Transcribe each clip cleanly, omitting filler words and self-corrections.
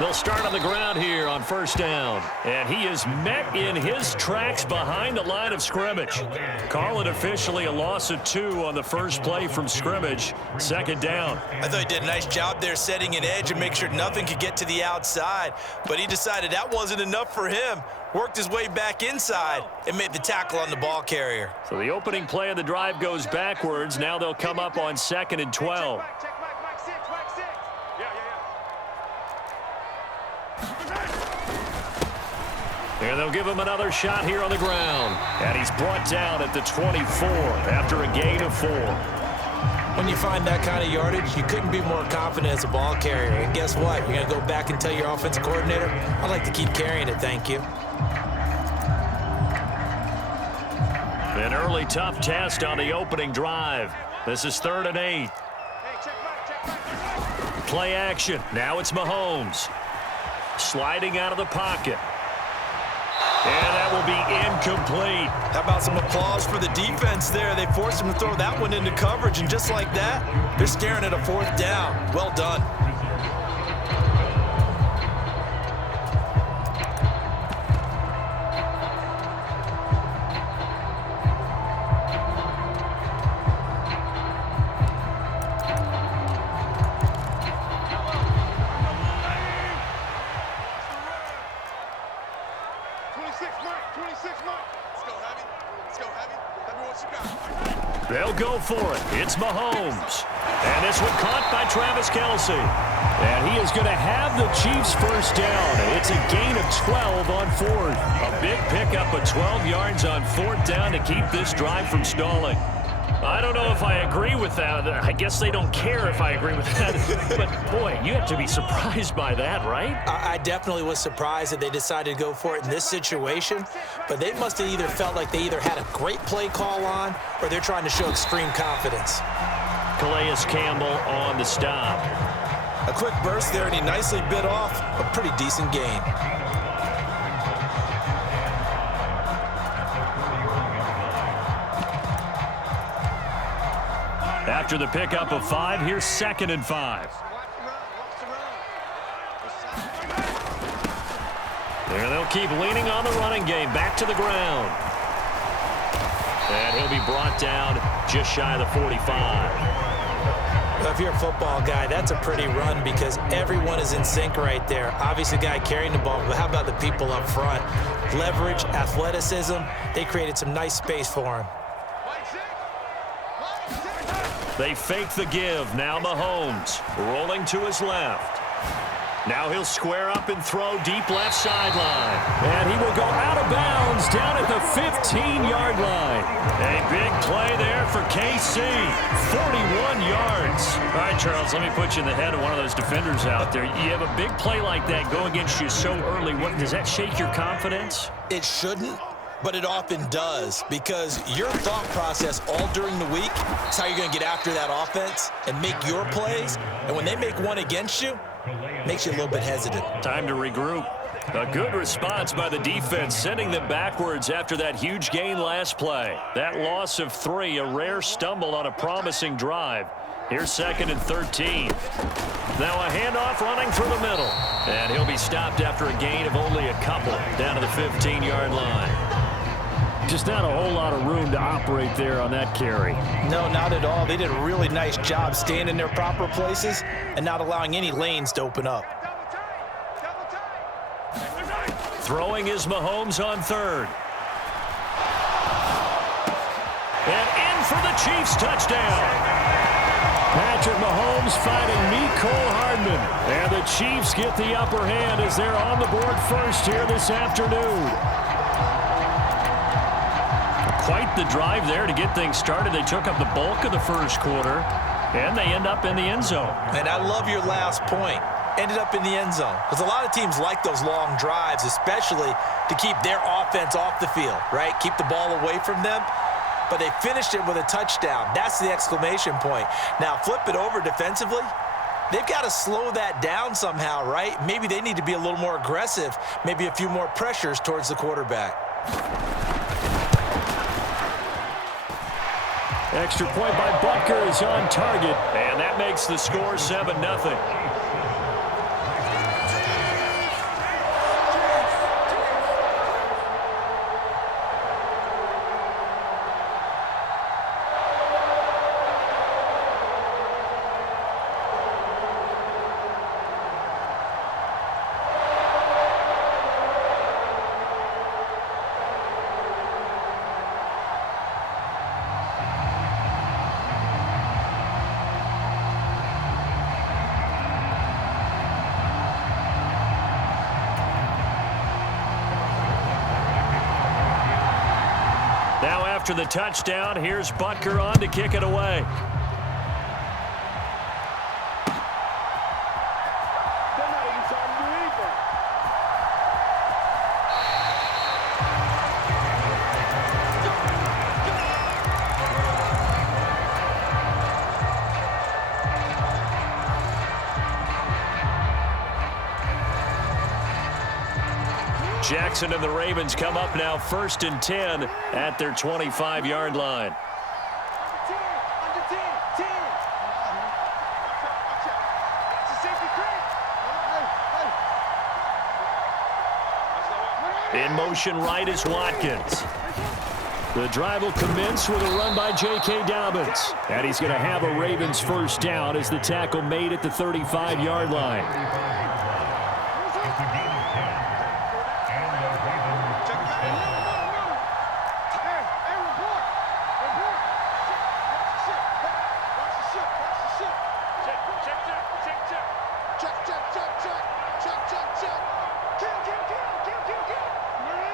They'll start on the ground here on first down. And he is met in his tracks behind the line of scrimmage. Call it officially a loss of 2 on the first play from scrimmage. Second down. I thought he did a nice job there setting an edge and make sure nothing could get to the outside. But he decided that wasn't enough for him. Worked his way back inside and made the tackle on the ball carrier. So the opening play of the drive goes backwards. Now they'll come up on 2nd and 12. And they'll give him another shot here on the ground. And he's brought down at the 24 after a gain of 4. When you find that kind of yardage, you couldn't be more confident as a ball carrier. And guess what? You're going to go back and tell your offensive coordinator, I'd like to keep carrying it, thank you. An early tough test on the opening drive. This is 3rd and 8. Play action. Now it's Mahomes. Sliding out of the pocket. And that will be incomplete. How about some applause for the defense there? They forced him to throw that one into coverage, and just like that, they're staring at a 4th down. Well done. They'll go for it. It's Mahomes. And this one caught by Travis Kelce. And he is going to have the Chiefs first down. It's a gain of 12 on 4th. A big pickup of 12 yards on 4th down to keep this drive from stalling. I don't know if I agree with that. I guess they don't care if I agree with that. But, boy, you have to be surprised by that, right? I definitely was surprised that they decided to go for it in this situation. But they must have either felt like they either had a great play call on or they're trying to show extreme confidence. Calais Campbell on the stop. A quick burst there, and he nicely bit off a pretty decent gain. After the pickup of 5, here's 2nd and 5. There they'll keep leaning on the running game. Back to the ground. And he'll be brought down just shy of the 45. Well, if you're a football guy, that's a pretty run because everyone is in sync right there. Obviously, the guy carrying the ball, but how about the people up front? Leverage, athleticism, they created some nice space for him. They fake the give. Now Mahomes rolling to his left. Now he'll square up and throw deep left sideline. And he will go out of bounds down at the 15-yard line. A big play there for KC. 41 yards. All right, Charles, let me put you in the head of one of those defenders out there. You have a big play like that go against you so early. Does that shake your confidence? It shouldn't. But it often does because your thought process all during the week is how you're going to get after that offense and make your plays. And when they make one against you, it makes you a little bit hesitant. Time to regroup. A good response by the defense, sending them backwards after that huge gain last play. That loss of 3, a rare stumble on a promising drive. Here's 2nd and 13. Now a handoff running through the middle. And he'll be stopped after a gain of only a couple down to the 15-yard line. Just not a whole lot of room to operate there on that carry. No, not at all. They did a really nice job staying in their proper places and not allowing any lanes to open up. Throwing is Mahomes on 3rd. And in for the Chiefs touchdown. Patrick Mahomes fighting Mecole Hardman. And the Chiefs get the upper hand as they're on the board first here this afternoon. Quite the drive there to get things started. They took up the bulk of the first quarter, and they end up in the end zone. And I love your last point. Ended up in the end zone. Because a lot of teams like those long drives, especially to keep their offense off the field, right? Keep the ball away from them. But they finished it with a touchdown. That's the exclamation point. Now, flip it over defensively. They've got to slow that down somehow, right? Maybe they need to be a little more aggressive. Maybe a few more pressures towards the quarterback. Extra point by Butker is on target, and that makes the score 7-0. Now after the touchdown, here's Butker on to kick it away. Jackson and the Ravens come up now 1st and 10 at their 25-yard line. In motion right is Watkins. The drive will commence with a run by J.K. Dobbins. And he's going to have a Ravens first down as the tackle made at the 35-yard line.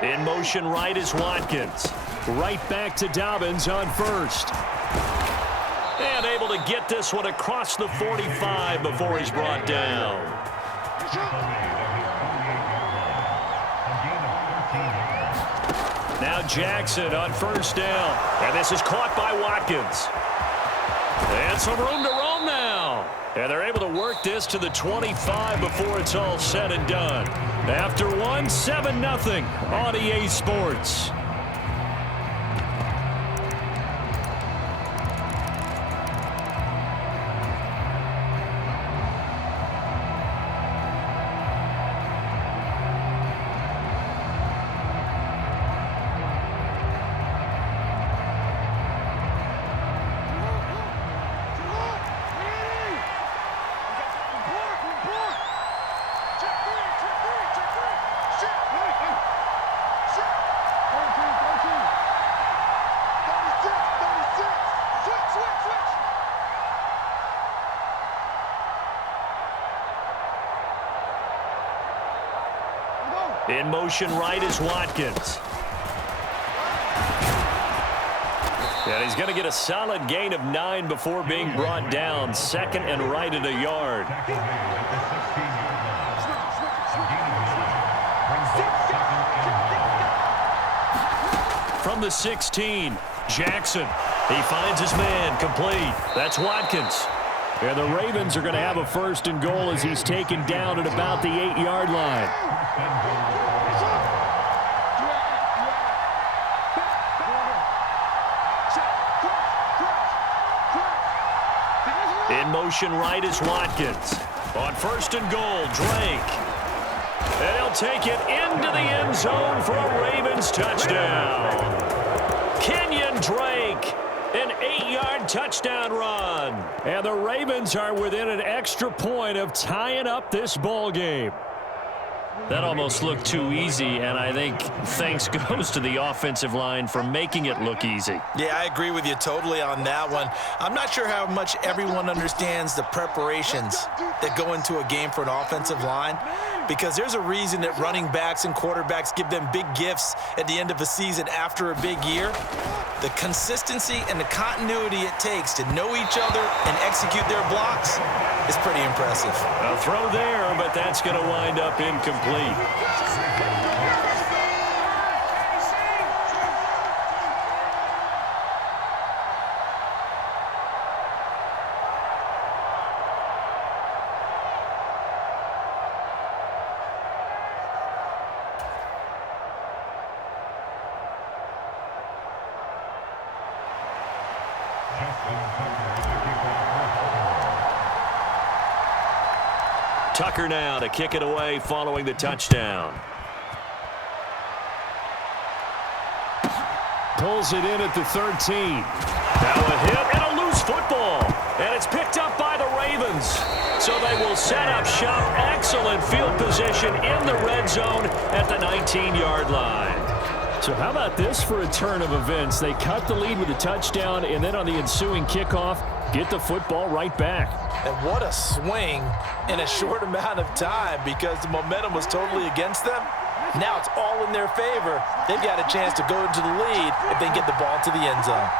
In motion right is Watkins. Right back to Dobbins on first. And able to get this one across the 45 before he's brought down. Now Jackson on first down. And this is caught by Watkins. And some room to roam now. And they're able to work this to the 25 before it's all said and done. After one, 7-0 on EA Sports. In motion right is Watkins. And he's going to get a solid gain of 9 before being brought down. 2nd and right at a yard. From the 16, Jackson. He finds his man, complete. That's Watkins. And the Ravens are going to have a 1st and goal as he's taken down at about the 8-yard line. In motion right is Watkins. On 1st and goal, Drake. And he'll take it into the end zone for a Ravens touchdown. Kenyon Drake, an 8-yard touchdown run. And the Ravens are within an extra point of tying up this ball game. That almost looked too easy, and I think thanks goes to the offensive line for making it look easy. Yeah, I agree with you totally on that one. I'm not sure how much everyone understands the preparations that go into a game for an offensive line, because there's a reason that running backs and quarterbacks give them big gifts at the end of a season after a big year. The consistency and the continuity it takes to know each other and execute their blocks is pretty impressive. A throw there, but that's going to wind up incomplete. Tucker now to kick it away following the touchdown. Pulls it in at the 13. Now a hit and a loose football. And it's picked up by the Ravens. So they will set up shop. Excellent field position in the red zone at the 19-yard line. So how about this for a turn of events? They cut the lead with a touchdown, and then on the ensuing kickoff, get the football right back. And what a swing in a short amount of time, because the momentum was totally against them. Now it's all in their favor. They've got a chance to go into the lead if they get the ball to the end zone.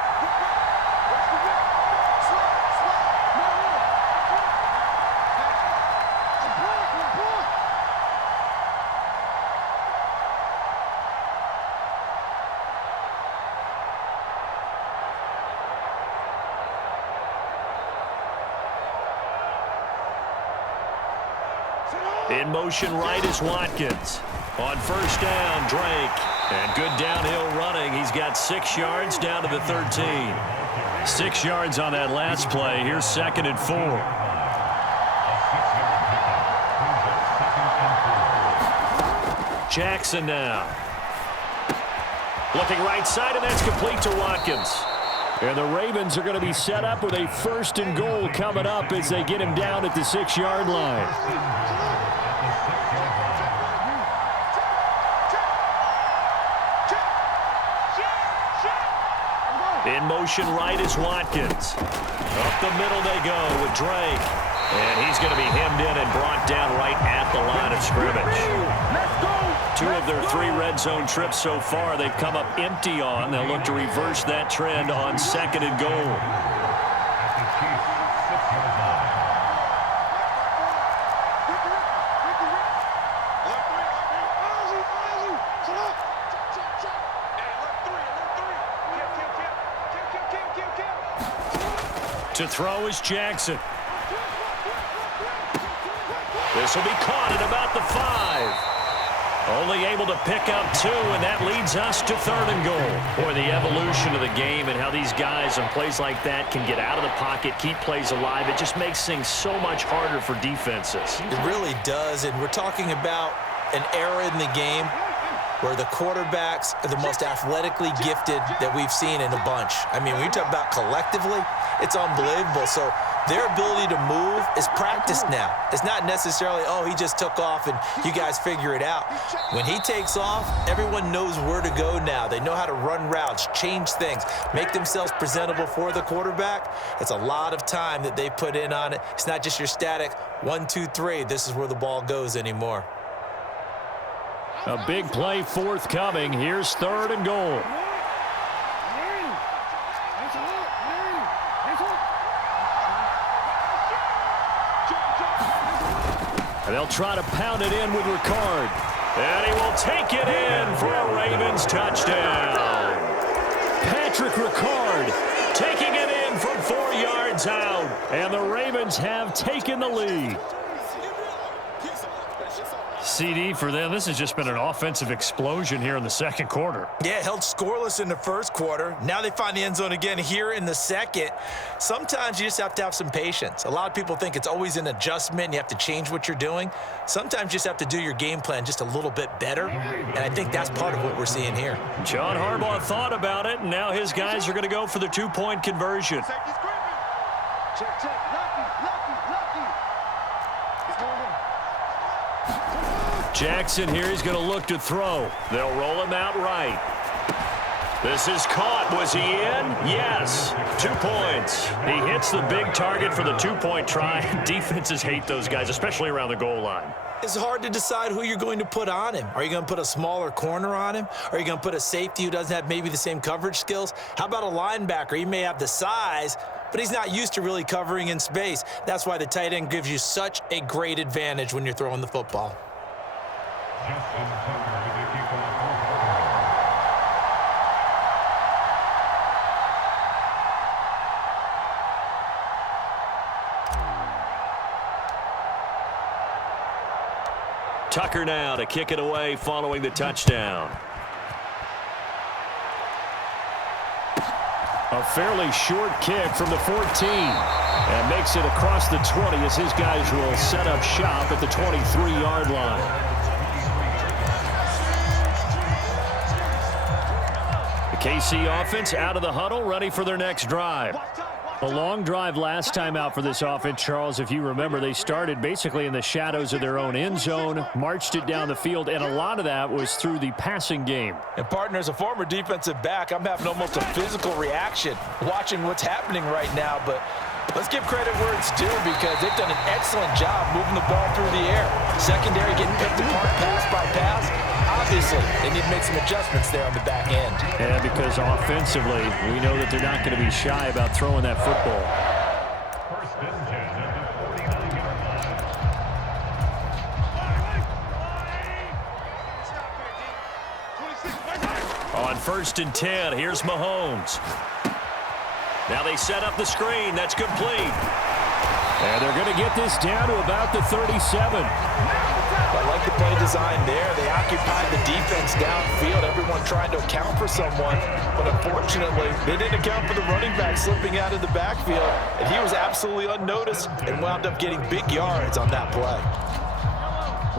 In motion right is Watkins. On first down, Drake. And good downhill running. He's got 6 yards down to the 13. 6 yards on that last play. Here's 2nd and 4. Jackson now. Looking right side, and that's complete to Watkins. And the Ravens are going to be set up with a 1st and goal coming up as they get him down at the 6-yard line. In motion right is Watkins. Up the middle they go with Drake. And he's going to be hemmed in and brought down right at the line of scrimmage. 2 of their 3 red zone trips so far they've come up empty on. They'll look to reverse that trend on 2nd and goal. To throw is Jackson. This will be caught at about the 5. Only able to pick up 2, and that leads us to 3rd and goal. Boy, the evolution of the game and how these guys on plays like that can get out of the pocket, keep plays alive, it just makes things so much harder for defenses. It really does, and we're talking about an era in the game where the quarterbacks are the most athletically gifted that we've seen in a bunch. I mean, when you talk about collectively, it's unbelievable. So their ability to move is practiced now. It's not necessarily, oh, he just took off and you guys figure it out. When he takes off, everyone knows where to go now. They know how to run routes, change things, make themselves presentable for the quarterback. It's a lot of time that they put in on it. It's not just your static 1, 2, 3. This is where the ball goes anymore. A big play forthcoming. Here's 3rd and goal. And they'll try to pound it in with Ricard. And he will take it in for a Ravens touchdown. Patrick Ricard taking it in from 4 yards out. And the Ravens have taken the lead. CD for them, this has just been an offensive explosion here in the 2nd quarter. Yeah, held scoreless in the 1st quarter. Now they find the end zone again here in the 2nd. Sometimes you just have to have some patience. A lot of people think it's always an adjustment and you have to change what you're doing. Sometimes you just have to do your game plan just a little bit better, and I think that's part of what we're seeing here. John Harbaugh thought about it, and now his guys are going to go for the 2-point conversion. Jackson here, he's going to look to throw. They'll roll him out right. This is caught. Was he in? Yes. 2 points. He hits the big target for the 2-point try. Defenses hate those guys, especially around the goal line. It's hard to decide who you're going to put on him. Are you going to put a smaller corner on him? Are you going to put a safety who doesn't have maybe the same coverage skills? How about a linebacker? He may have the size, but he's not used to really covering in space. That's why the tight end gives you such a great advantage when you're throwing the football. Tucker now to kick it away following the touchdown. A fairly short kick from the 14. And makes it across the 20 as his guys will set up shop at the 23-yard line. The KC offense out of the huddle, ready for their next drive. A long drive last time out for this offense, Charles. If you remember, they started basically in the shadows of their own end zone, marched it down the field, and a lot of that was through the passing game. And, partner, as a former defensive back, I'm having almost a physical reaction watching what's happening right now. But let's give credit where it's due because they've done an excellent job moving the ball through the air. Secondary getting picked apart pass by pass. Obviously, they need to make some adjustments there on the back end. Yeah, because offensively, we know that they're not going to be shy about throwing that football. On 1st and 10, here's Mahomes. Now they set up the screen. That's complete. And they're going to get this down to about the 37. I like the play design there. They occupied the defense downfield, everyone trying to account for someone. But unfortunately, they didn't account for the running back slipping out of the backfield. And he was absolutely unnoticed and wound up getting big yards on that play.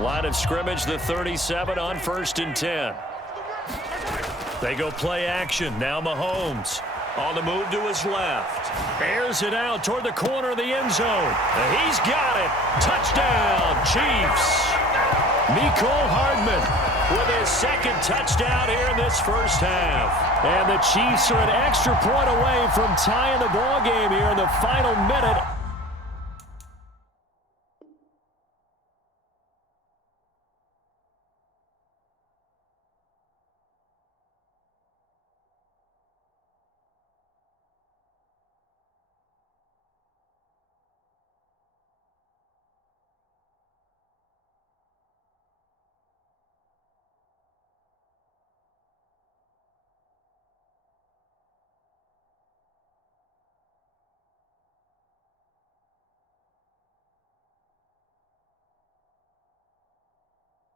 Line of scrimmage, the 37 on 1st and 10. They go play action. Now Mahomes on the move to his left. Airs it out toward the corner of the end zone. He's got it. Touchdown, Chiefs. Mecole Hardman with his second touchdown here in this first half. And the Chiefs are an extra point away from tying the ball game here in the final minute.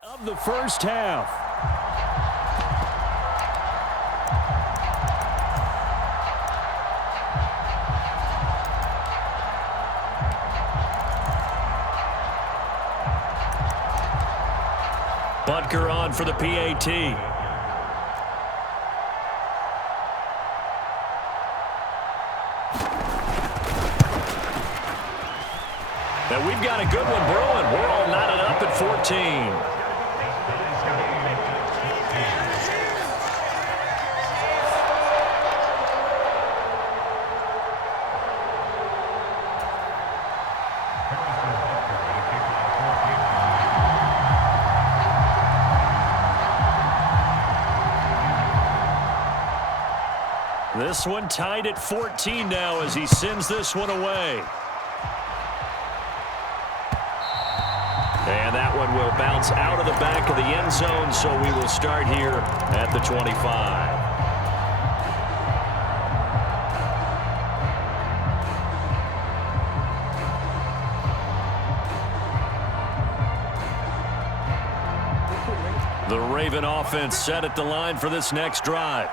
Of the first half. Butker on for the PAT. And we've got a good one brewing. We're all knotted up at 14. This one tied at 14 now as he sends this one away. And that one will bounce out of the back of the end zone, so we will start here at the 25. The Raven offense set at the line for this next drive.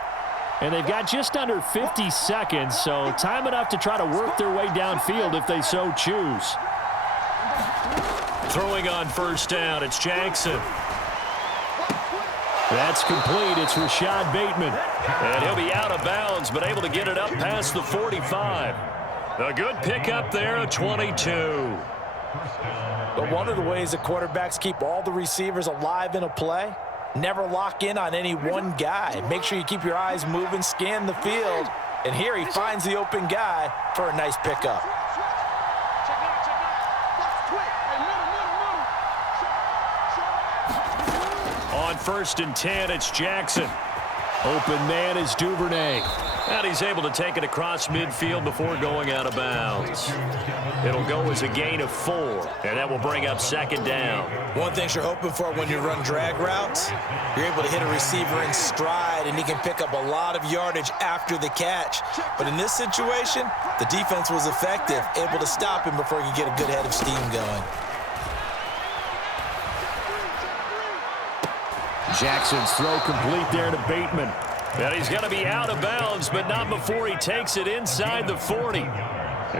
And they've got just under 50 seconds, so time enough to try to work their way downfield if they so choose. Throwing on 1st down, it's Jackson. That's complete. It's Rashad Bateman. And he'll be out of bounds, but able to get it up past the 45. A good pickup there, a 22. But one of the ways that quarterbacks keep all the receivers alive in a play, never lock in on any one guy. Make sure you keep your eyes moving, scan the field. And here he finds the open guy for a nice pickup. On 1st and 10, it's Jackson. Open man is Duvernay. And he's able to take it across midfield before going out of bounds. It'll go as a gain of 4, and that will bring up 2nd down. One thing you're hoping for when you run drag routes, you're able to hit a receiver in stride, and he can pick up a lot of yardage after the catch. But in this situation, the defense was effective, able to stop him before he could get a good head of steam going. Jackson's throw complete there to Bateman. And he's going to be out of bounds, but not before he takes it inside the 40.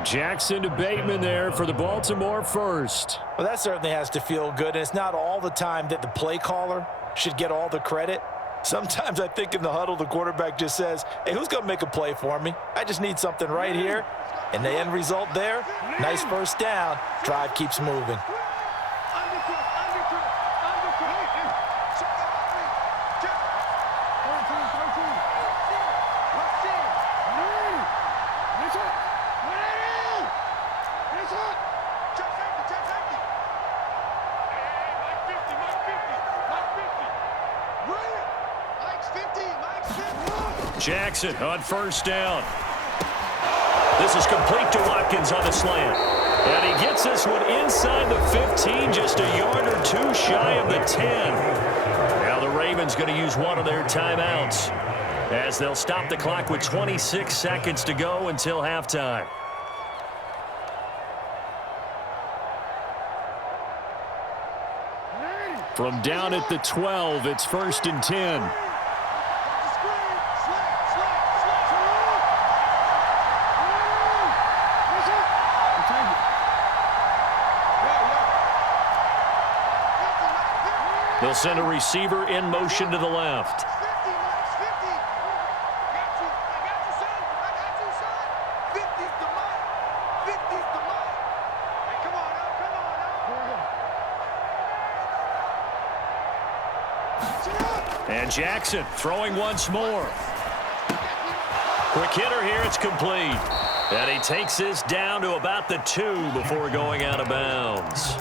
Jackson to Bateman there for the Baltimore first. Well, that certainly has to feel good, and it's not all the time that the play caller should get all the credit. Sometimes I think in the huddle, the quarterback just says, hey, who's going to make a play for me? I just need something right here. And the end result there, nice first down. Drive keeps moving. Jackson on first down. This is complete to Watkins on the slant. And he gets this one inside the 15, just a yard or two shy of the 10. Now the Ravens going to use one of their timeouts as they'll stop the clock with 26 seconds to go until halftime. From down at the 12, it's 1st and 10. They'll send a receiver in motion to the left. And Jackson throwing once more. Quick hitter here, it's complete. And he takes this down to about the 2 before going out of bounds.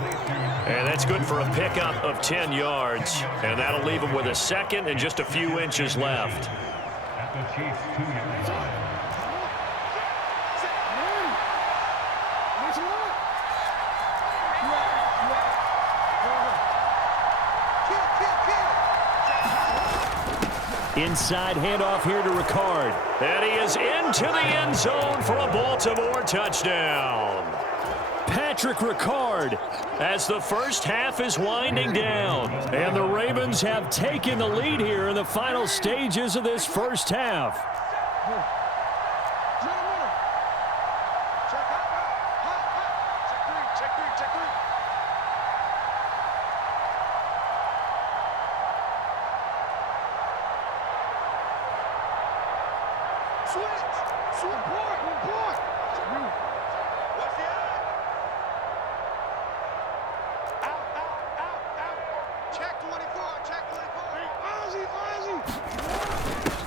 And that's good for a pickup of 10 yards. And that'll leave him with a second and just a few inches left. Inside handoff here to Ricard. And he is into the end zone for a Baltimore touchdown. Patrick Ricard As the first half is winding down. And the Ravens have taken the lead here in the final stages of this first half.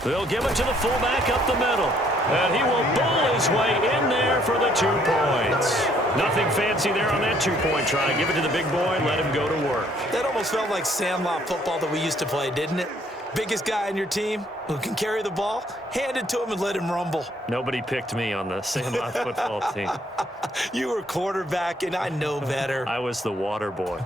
They'll give it to the fullback up the middle. And he will bowl his way in there for the 2 points. Nothing fancy there on that 2-point try. Give it to the big boy, let him go to work. That almost felt like sandlot football that we used to play, didn't it? Biggest guy on your team who can carry the ball, hand it to him and let him rumble. Nobody picked me on the Sandlot football team. You were quarterback, and I know better. I was the water boy.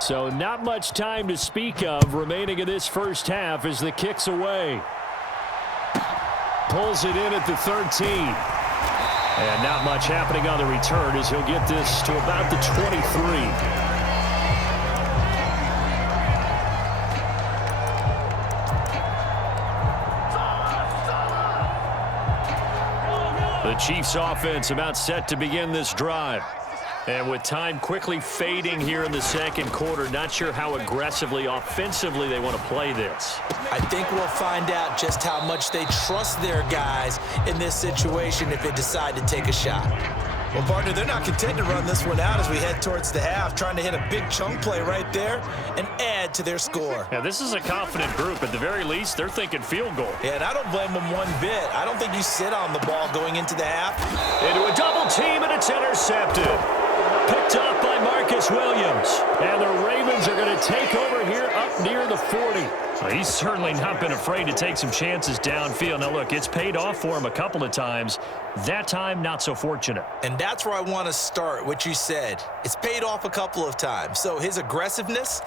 So not much time to speak of remaining in this first half as the kick's away. Pulls it in at the 13. And not much happening on the return as he'll get this to about the 23. The Chiefs offense about set to begin this drive. And with time quickly fading here in the second quarter, not sure how aggressively, offensively they want to play this. I think we'll find out just how much they trust their guys in this situation if they decide to take a shot. Well, partner, they're not content to run this one out as we head towards the half, trying to hit a big chunk play right there and add to their score. Yeah, this is a confident group. At the very least, they're thinking field goal. Yeah, and I don't blame them one bit. I don't think you sit on the ball going into the half. Into a double team, and it's intercepted. Picked up by Marcus Williams. And the Ravens are going to take over here up near the 40. Well, he's certainly not been afraid to take some chances downfield. Now, look, it's paid off for him a couple of times. That time, not so fortunate. And that's where I want to start, what you said. It's paid off a couple of times. So his aggressiveness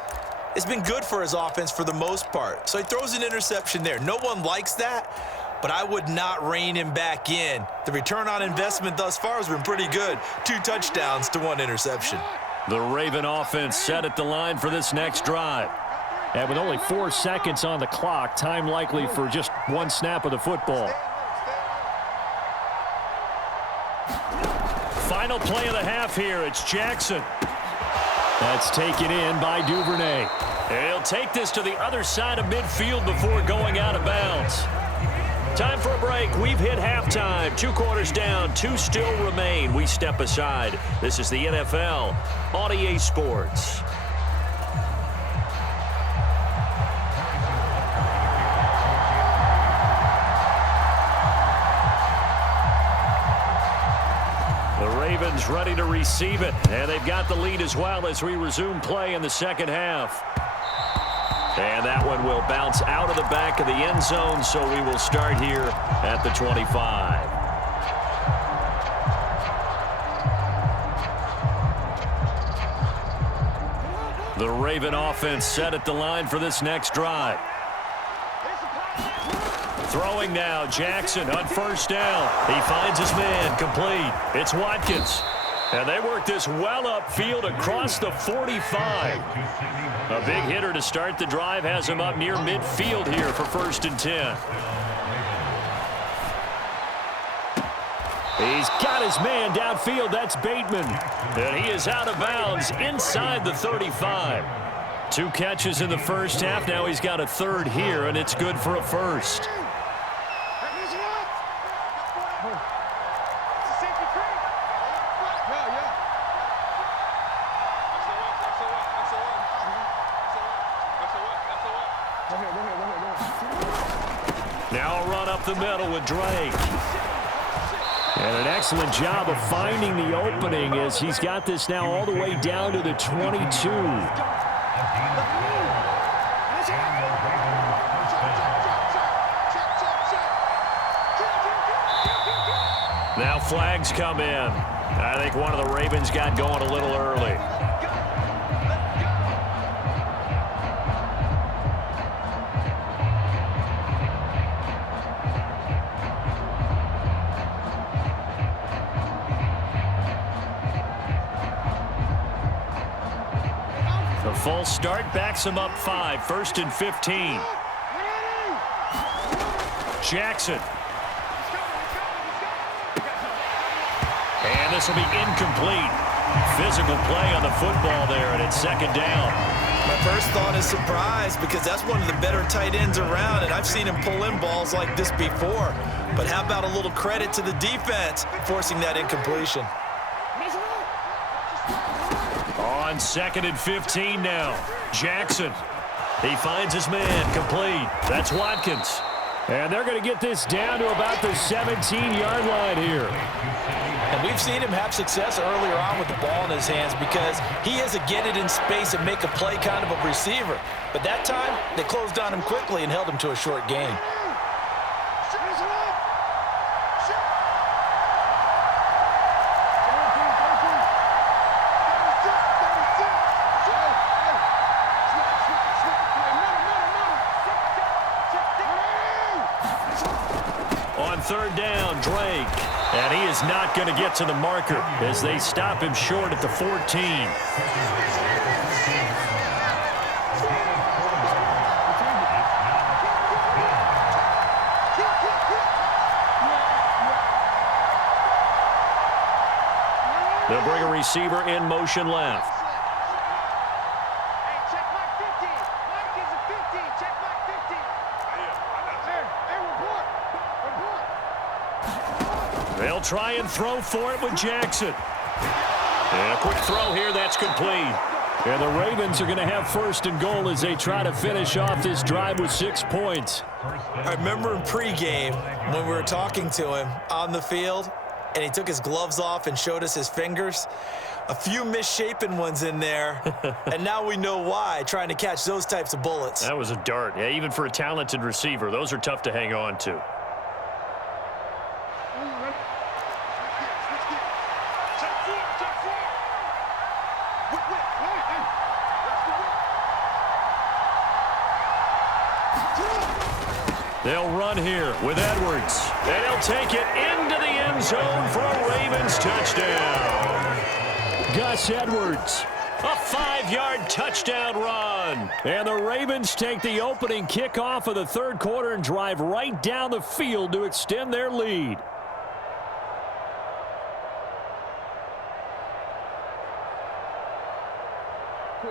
has been good for his offense for the most part. So he throws an interception there. No one likes that. but I would not rein him back in. The return on investment thus far has been pretty good. 2 touchdowns to 1 interception. The Raven offense set at the line for this next drive. And with only 4 seconds on the clock, time likely for just 1 snap of the football. Final play of the half here. It's Jackson. That's taken in by Duvernay. He'll take this to the other side of midfield before going out of bounds. Time for a break. We've hit halftime. 2 quarters down. 2 still remain. We step aside. This is the NFL on EA Sports. The Ravens ready to receive it. And they've got the lead as well as we resume play in the second half. And that one will bounce out of the back of the end zone, so we will start here at the 25. The Raven offense set at the line for this next drive. Throwing now, Jackson on first down. He finds his man, complete. It's Watkins. And they work this well upfield across the 45. A big hitter to start the drive has him up near midfield here for 1st and 10. He's got his man downfield. That's Bateman. And he is out of bounds inside the 35. 2 catches in the first half. Now he's got a 3rd here, and it's good for a 1st. Now a run up the middle with Drake. And an excellent job of finding the opening as he's got this now all the way down to the 22. Now flags come in. I think one of the Ravens got going a little early. The full start backs him up 5, 1st and 15. Jackson. And this will be incomplete. Physical play on the football there, and it's 2nd down. My first thought is surprise because that's one of the better tight ends around, and I've seen him pull in balls like this before. But how about a little credit to the defense forcing that incompletion? On 2nd and 15 now. Jackson. He finds his man, complete. That's Watkins. And they're going to get this down to about the 17-yard line here. And we've seen him have success earlier on with the ball in his hands because he is a get it in space and make a play kind of a receiver. But that time, they closed on him quickly and held him to a short gain. On 3rd down, Drake. And he is not going to get to the marker as they stop him short at the 14. They'll bring a receiver in motion left. They'll try and throw for it with Jackson. And a quick throw here, that's complete. And the Ravens are going to have 1st and goal as they try to finish off this drive with 6 points. I remember in pregame when we were talking to him on the field, and he took his gloves off and showed us his fingers. A few misshapen ones in there, and now we know why, trying to catch those types of bullets. That was a dart. Yeah, even for a talented receiver, those are tough to hang on to. They'll run here with Edwards. And he'll take it into the end zone for a Ravens touchdown. Gus Edwards. A 5-yard touchdown run. And the Ravens take the opening kickoff of the third quarter and drive right down the field to extend their lead.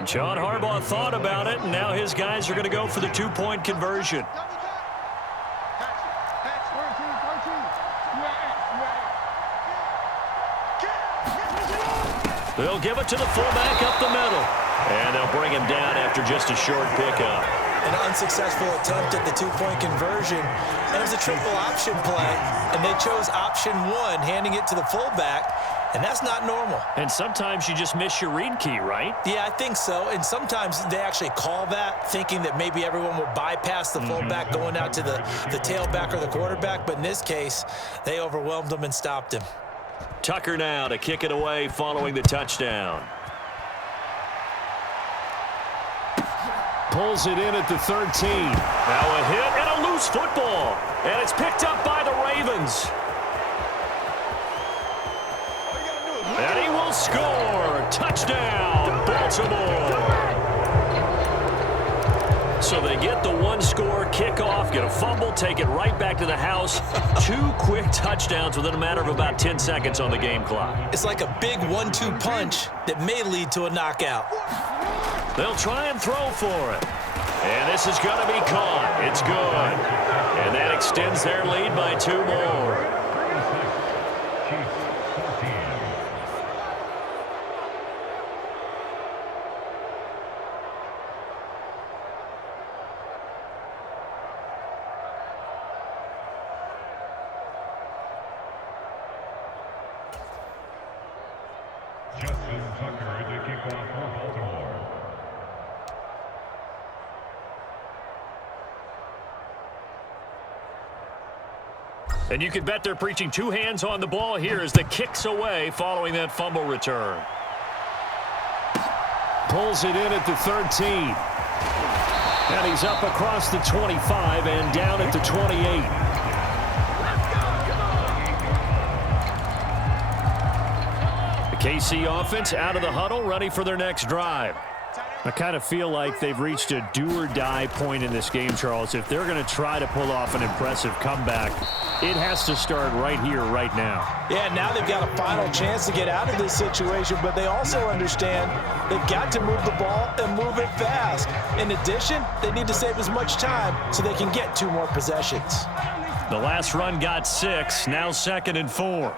John Harbaugh thought about it, and now his guys are going to go for the 2-point conversion. They'll give it to the fullback up the middle. And they'll bring him down after just a short pickup. An unsuccessful attempt at the 2-point conversion. And it was a triple option play. And they chose option 1, handing it to the fullback. And that's not normal. And sometimes you just miss your read key, right? Yeah, I think so. And sometimes they actually call that, thinking that maybe everyone will bypass the fullback going out to the tailback or the quarterback. But in this case, they overwhelmed him and stopped him. Tucker now to kick it away following the touchdown. Pulls it in at the 13. Now a hit and a loose football. And it's picked up by the Ravens. And he will score. Touchdown, Baltimore. So they get the one-score kickoff, get a fumble, take it right back to the house. 2 quick touchdowns within a matter of about 10 seconds on the game clock. It's like a big 1-2 punch that may lead to a knockout. They'll try and throw for it. And this is going to be caught. It's good. And that extends their lead by 2 more. Tucker to kick off for Baltimore. And you can bet they're preaching 2 hands on the ball here as the kick's away following that fumble return. Pulls it in at the 13. And he's up across the 25 and down at the 28. KC offense out of the huddle, ready for their next drive. I kind of feel like they've reached a do-or-die point in this game, Charles. If they're going to try to pull off an impressive comeback, it has to start right here, right now. Yeah, now they've got a final chance to get out of this situation, but they also understand they've got to move the ball and move it fast. In addition, they need to save as much time so they can get 2 more possessions. The last run got 6, now 2nd and 4.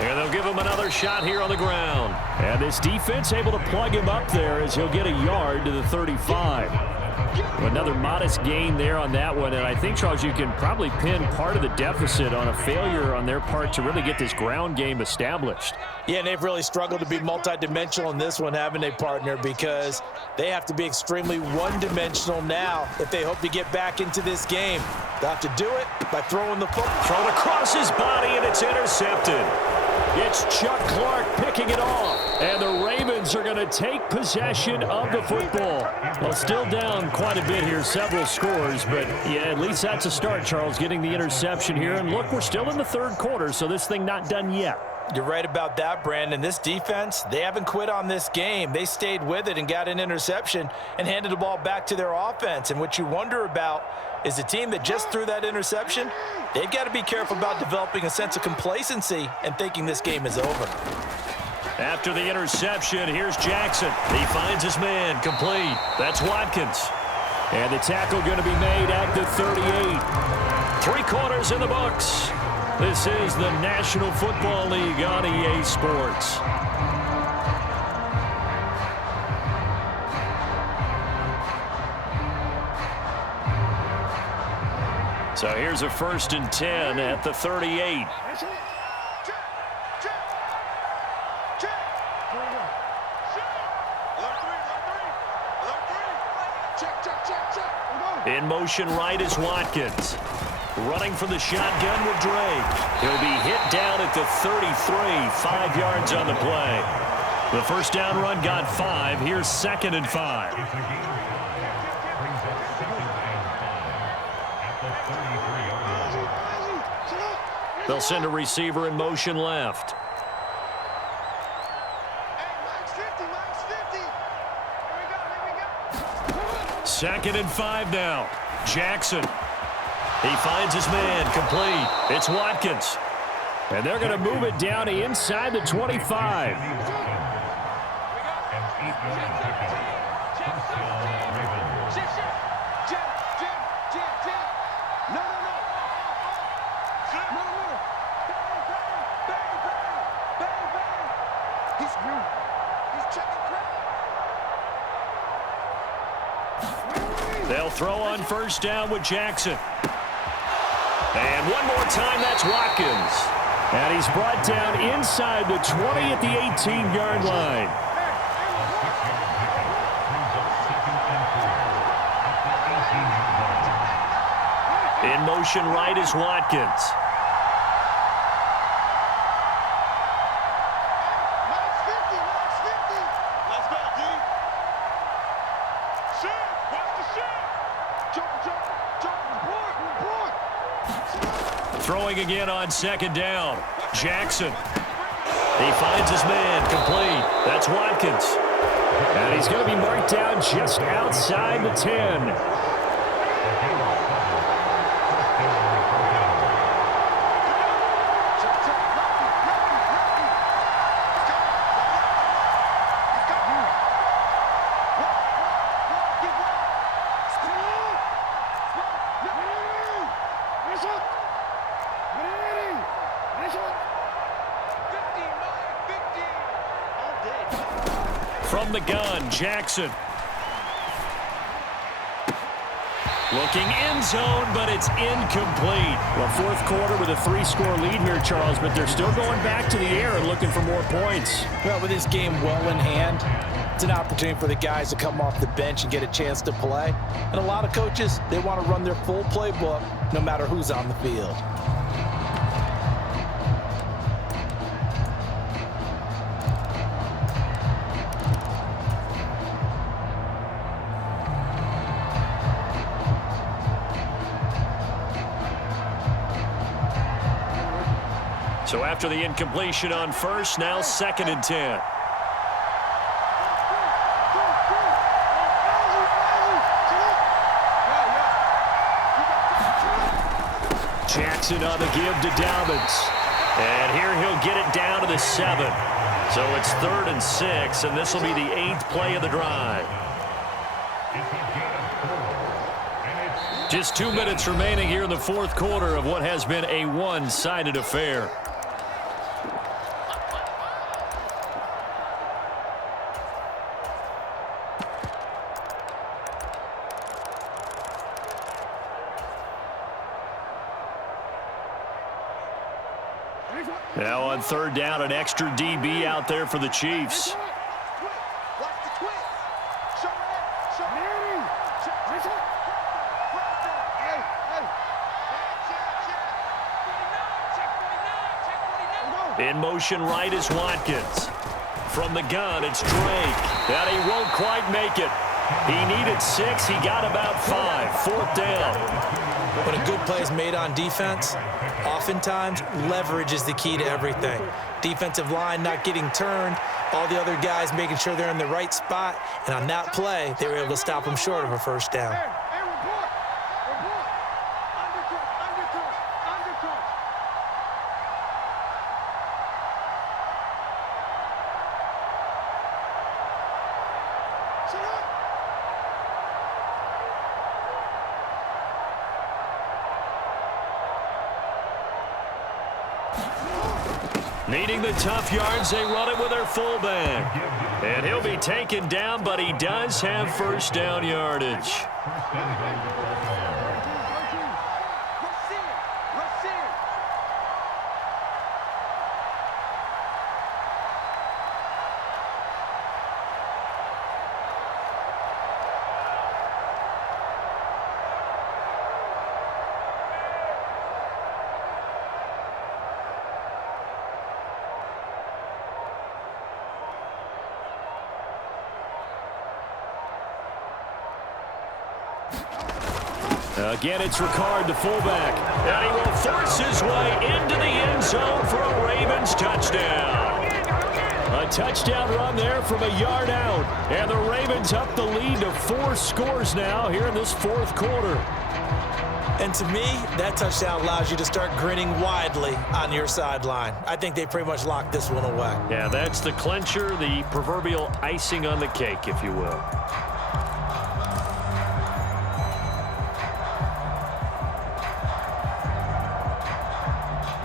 And they'll give him another shot here on the ground. And this defense able to plug him up there as he'll get a yard to the 35. Another modest gain there on that one. And I think, Charles, you can probably pin part of the deficit on a failure on their part to really get this ground game established. Yeah, and they've really struggled to be multidimensional in this one, haven't they, partner? Because they have to be extremely one-dimensional now if they hope to get back into this game. They'll have to do it by throwing the football. Thrown across his body, and it's intercepted. It's Chuck Clark picking it off. And the Ravens are going to take possession of the football. Well, still down quite a bit here, several scores. But, yeah, at least that's a start, Charles, getting the interception here. And, look, we're still in the third quarter, so this thing not done yet. You're right about that, Brandon. This defense, they haven't quit on this game. They stayed with it and got an interception and handed the ball back to their offense. And what you wonder about is the team that just threw that interception, they've got to be careful about developing a sense of complacency and thinking this game is over. After the interception, here's Jackson. He finds his man, complete. That's Watkins. And the tackle going to be made at the 38. 3 quarters in the books. This is the National Football League on EA Sports. So here's a 1st and 10 at the 38. In motion right is Watkins. Running from the shotgun with Drake. He'll be hit down at the 33, 5 yards on the play. The first down run got 5. Here's 2nd and 5. It's a game of 5. Brings up 2nd and 5 at the 33-yard line. They'll send a receiver in motion left. Second and 5 now. Jackson. He finds his man, complete. It's Watkins. And they're going to move it down to inside the 25. And 8 yards pickup. First down, Ravens. They'll throw on first down with Jackson. And one more time, that's Watkins. And he's brought down inside the 20 at the 18-yard line. In motion right is Watkins. Throwing again on 2nd down. Jackson. He finds his man, complete. That's Watkins. And he's going to be marked down just outside the 10. From the gun, Jackson. Looking end zone, but it's incomplete. Well, fourth quarter with a 3-score lead here, Charles, but they're still going back to the air and looking for more points. Well, with this game well in hand, it's an opportunity for the guys to come off the bench and get a chance to play. And a lot of coaches, they want to run their full playbook no matter who's on the field. So after the incompletion on first, now 2nd and 10. Jackson on the give to Dobbins. And here he'll get it down to the 7. So it's 3rd and 6, and this will be the 8th play of the drive. Just 2 minutes remaining here in the fourth quarter of what has been a one-sided affair. Now on 3rd down, an extra DB out there for the Chiefs. In motion right is Watkins. From the gun, it's Drake. That he won't quite make it. He needed 6. He got about 5. 4th down. When a good play is made on defense, oftentimes leverage is the key to everything. Defensive line not getting turned, all the other guys making sure they're in the right spot, and on that play, they were able to stop them short of a first down. Needing the tough yards, they run it with their fullback. And he'll be taken down, but he does have first down yardage. Again, it's Ricard, the fullback. And he will force his way into the end zone for a Ravens touchdown. A touchdown run there from a yard out. And the Ravens up the lead to 4 scores now here in this fourth quarter. And to me, that touchdown allows you to start grinning widely on your sideline. I think they pretty much locked this one away. Yeah, that's the clincher, the proverbial icing on the cake, if you will.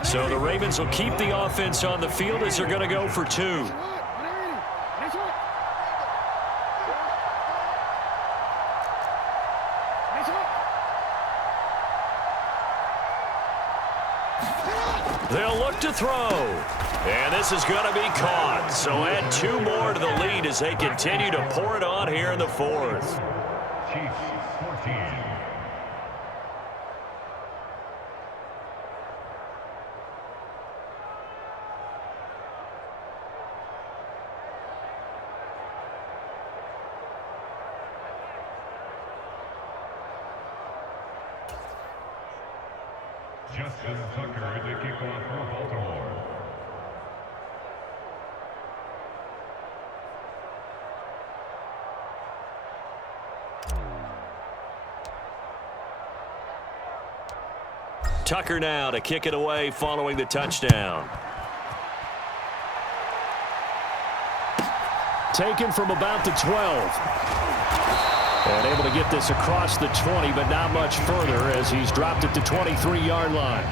So the Ravens will keep the offense on the field as they're going to go for 2. They'll look to throw. And this is going to be caught. So add 2 more to the lead as they continue to pour it on here in the fourth. Chiefs 14. Justin Tucker to kick off for Baltimore. Tucker now to kick it away following the touchdown. Taken from about the 12. And able to get this across the 20, but not much further as he's dropped it to 23-yard line.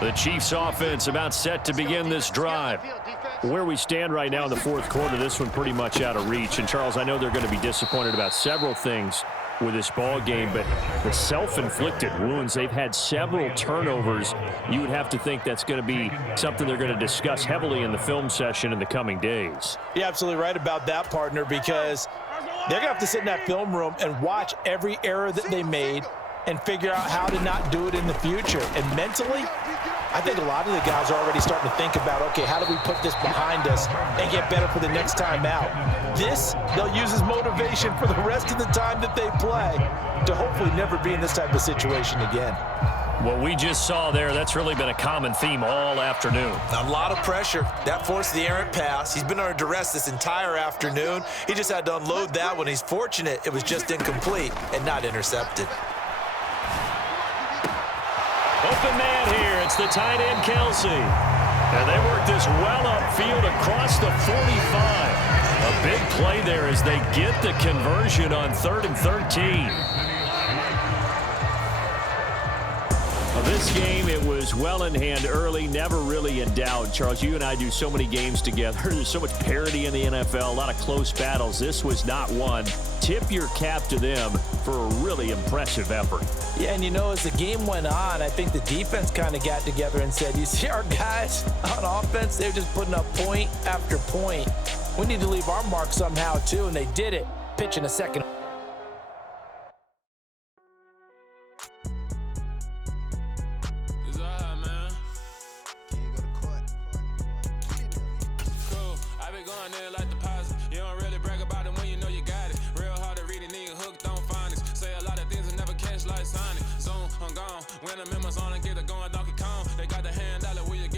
The Chiefs offense about set to begin this drive. Where we stand right now in the fourth quarter, this one pretty much out of reach. And, Charles, I know they're going to be disappointed about several things with this ball game, but the self-inflicted wounds, they've had several turnovers. You would have to think that's going to be something they're going to discuss heavily in the film session in the coming days. You're absolutely right about that, partner, because they're going to have to sit in that film room and watch every error that they made and figure out how to not do it in the future. And mentally, I think a lot of the guys are already starting to think about, okay, how do we put this behind us and get better for the next time out? This, they'll use as motivation for the rest of the time that they play to hopefully never be in this type of situation again. What we just saw there, that's really been a common theme all afternoon. A lot of pressure. That forced the errant pass. He's been under duress this entire afternoon. He just had to unload that one. He's fortunate it was just incomplete and not intercepted. Open man here. It's the tight end, Kelsey. And they work this well upfield across the 45. A big play there as they get the conversion on 3rd and 13. This game, it was well in hand early, never really in doubt. Charles, you and I do so many games together. There's so much parity in the NFL, a lot of close battles. This was not one. Tip your cap to them for a really impressive effort. Yeah, and you know, as the game went on, I think the defense kind of got together and said, you see our guys on offense, they're just putting up point after point. We need to leave our mark somehow, too, and they did it, pitching a second.